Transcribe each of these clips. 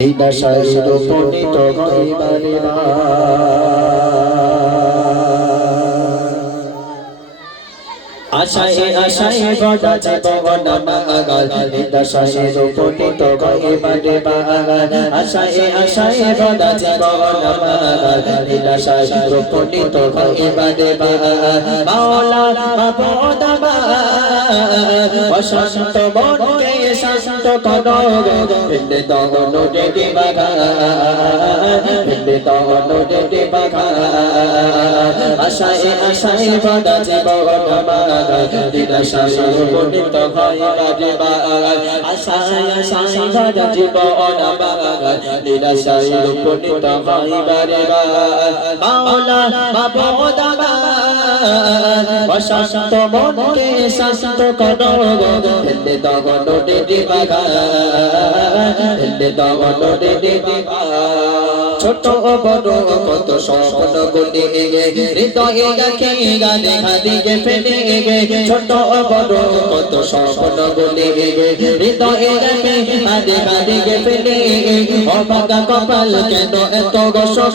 এই দশায় উপনীত হইবারে আশায় আশায় বড় জীবন মাগাল এই দশায় উপনীত হইবারে আশায় আশায় বড় জীবন মাগাল এই দশায় উপনীত হইবারে মাওলা মাবুদা অশান্ত মনকে শান্ত করো হিন্দে দহন ডেডি বাঘা হিন্দে দহন ডেডি বাঘা আশায় আশায় বড় জীবন মাগাল দিদাশায় উপনীত হইবারে আশায় আশায় বড় জীবন মাগাল দিদাশায় উপনীত হইবারে মাওলা মাবুদা অশান্ত মনকে শান্ত করো হিন্দে দহন ডেডি বাঘা হিন্দে দহন ডেডি বাঘা ছোট বড় কত স্বপ্ন গুলি হৃদয়ে রাখে গানে হাদিকে ফেলে ছোট বড় কত স্বপ্ন গুলি হৃদয়ে রাখে হাদে হাদিকে ফেলে অবাকা কপাল কেন এত গোসা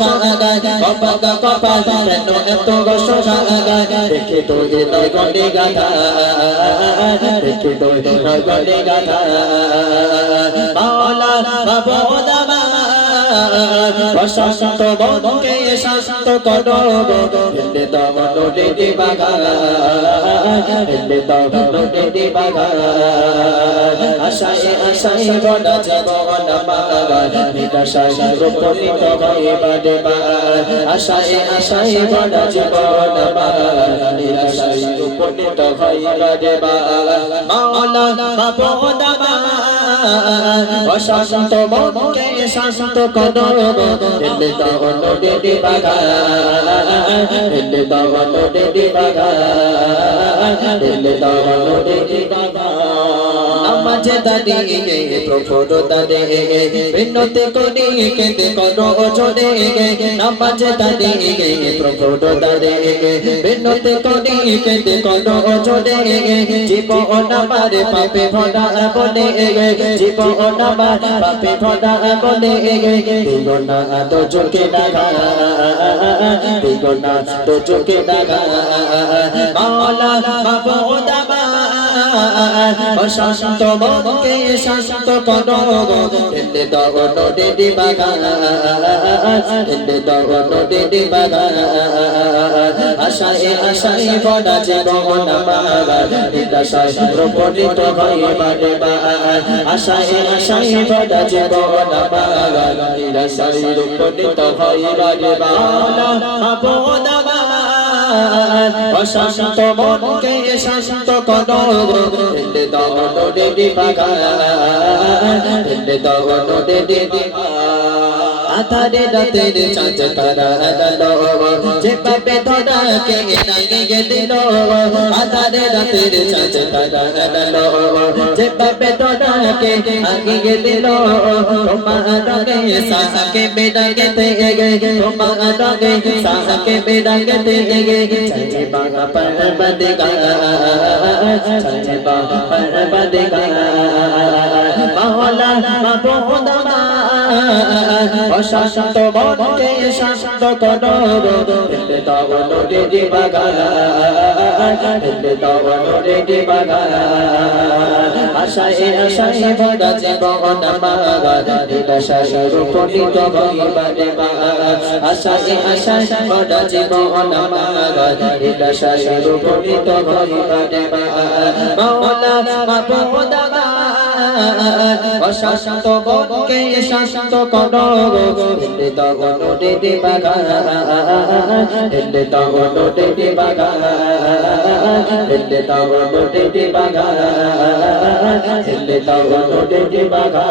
গায় অবাকা কপাল কেন এত গোসা গায় দেখে তো নয় গলে গাধা দেখে তো নয় গলে গাধা মাওলা মাবুদা অশান্ত মনকে শান্ত করো হিন্দে দহন ডেডি বাঘা হিন্দে দহন ডেডি বাঘা আশায় আশায় বড় জীবন মাগাল নিদাশায় উপনীত হইবারে আশায় আশায় বড় জীবন মাগাল নিদাশায় উপনীত হইবারে মাওলা মাবুদা অশান্ত মনকে শান্ত করো হিন্দে দহন ডেডি বাঘা হিন্দে দহন ডেডি বাঘা হিন্দে দহন ডেডি বাঘা নামাজে দাঁড়িয়ে প্রভুর দ্বারে বিনতি করি কেঁদে করো জোরে নামাজে দাঁড়িয়ে প্রভুর দ্বারে বিনতি করি কেঁদে করো জোরে জীবন আমার পাপে ভরা বলে জীবন আমার পাপে ভরা বলে দিও না তো চোখে ডাঘা দিও না তো চোখে ডাঘা মাওলা মাবুদা অশান্ত মনকে শান্ত করো হিন্দে দহন ডেডি বাঘা হিন্দে দহন ডেডি বাঘা আশায় আশায় বড় জীবন মাগাল নিদাশায় উপনীত হইবারে আশায় আশায় বড় জীবন মাগাল নিদাশায় উপনীত হইবারে মাওলা মাবুদা অশান্ত মনকে শান্ত করো হিন্দে দহন ডেডি বাঘা হিন্দে দহন ডেডি বাঘা আধারে রাতের চাঁদ তারা গেল যেভাবে ধরা কে রাঙিয়ে দিল আধারে রাতের চাঁদ তারা গেল যেভাবে ধরা কে রাঙিয়ে দিল তোমার রঙে সাহাকে বেড়াইতে তোমার রঙে সাহাকে বেড়াইতে চাঁদে বাঘা পরবদিগা চাঁদে বাঘা পরবদিগা মাওলা মাবুদা অশান্ত মনকে শান্ত করো হিন্দে দহন ডেডি বাঘা হিন্দে দহন ডেডি বাঘা আশায় আশায় বড় জীবন মাগাল নিদাশায় উপনীত হইবারে আশায় আশায় বড় জীবন মাগাল নিদাশায় উপনীত হইবারে মাওলা মাবুদা অশান্ত মনকে শান্ত করো হিন্দে দহন ডেডি বাঘা হিন্দে দহন ডেডি বাঘা হিন্দে দহন ডেডি বাঘা হিন্দে দহন ডেডি বাঘা